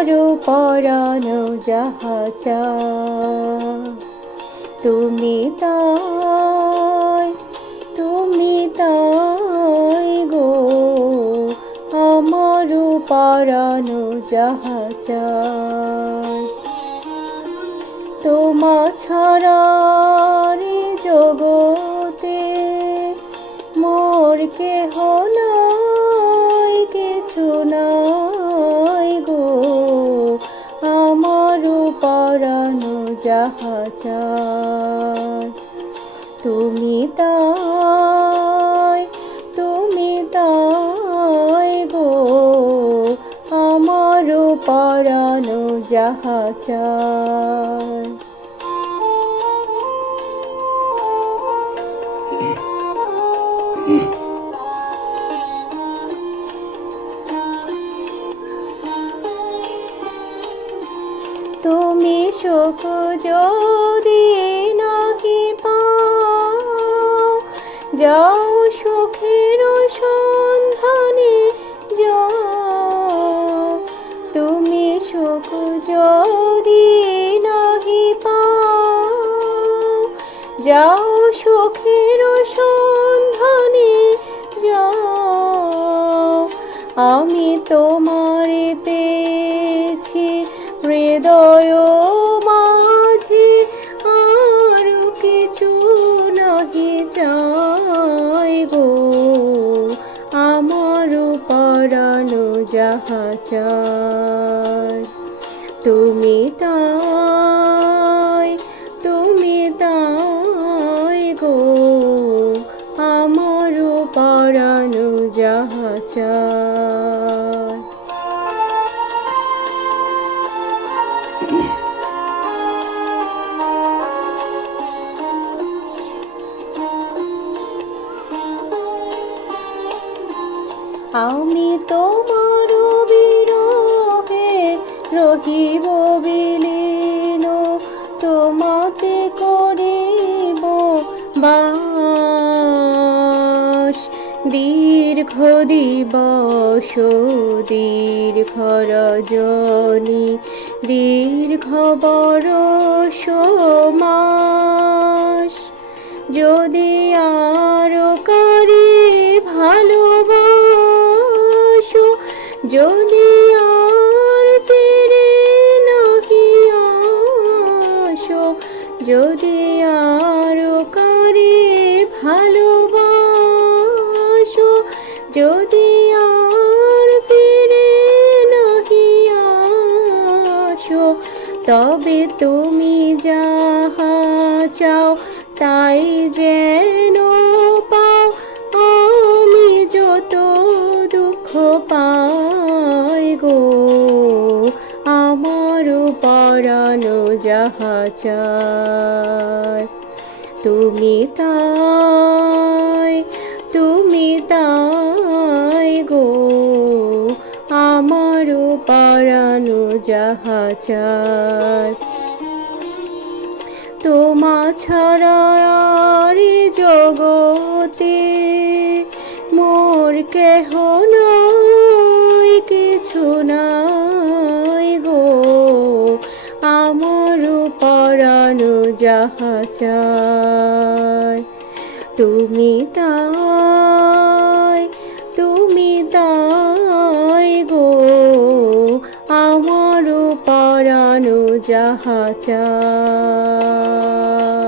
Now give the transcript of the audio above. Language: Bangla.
আমারও পরানো যাহা চায় তুমি তাই গো আমারও পরানো যাহা চায় তোমা ছাড়া রে জগতে মোর কেহ নাই কিছু নাই গো আমারও পরানো যাহা চায় তুমি তাই গো আমারও পরানো যাহা চায় তুমি সুখ যদি নাহি পাও যাও সুখের সন্ধানে যাও তুমি সুখ যদি নাহি পাও যাও সুখের সন্ধানে যাও আমি তোমারে পেয়েছি হৃদয় মাঝে আর কিছু নাহি চাই গো আমারও পরানো যাহা চায় তুমি তাই গো আমারও পরানো যাহা চায় আমি তোমার বিরহে রহিব বিলীন তোমাতে করিব বাস দীর্ঘ দিবস দীর্ঘ রজনী দীর্ঘ বরষ মাস যদি আরো কারি ভালোবাসো যদি আর ফিরে নাহি আসো যদি আরো কারি ভালোবাসো যদি আর ফিরে নাহি আসো তবে তুমি যাহা চাও তাই যেন পাও আমি যত দুঃখ পাই গো আমারও পরানো যাহা চায় তুমি তাই গো আমারও পরানো যাহা চায় তোমা ছাড়া আর জগতে মোর কেহ নাই কিছু নাই গো আমারও পরানো যাহা চায় তুমি তাই গো আমারও পরানো যাহা চায়।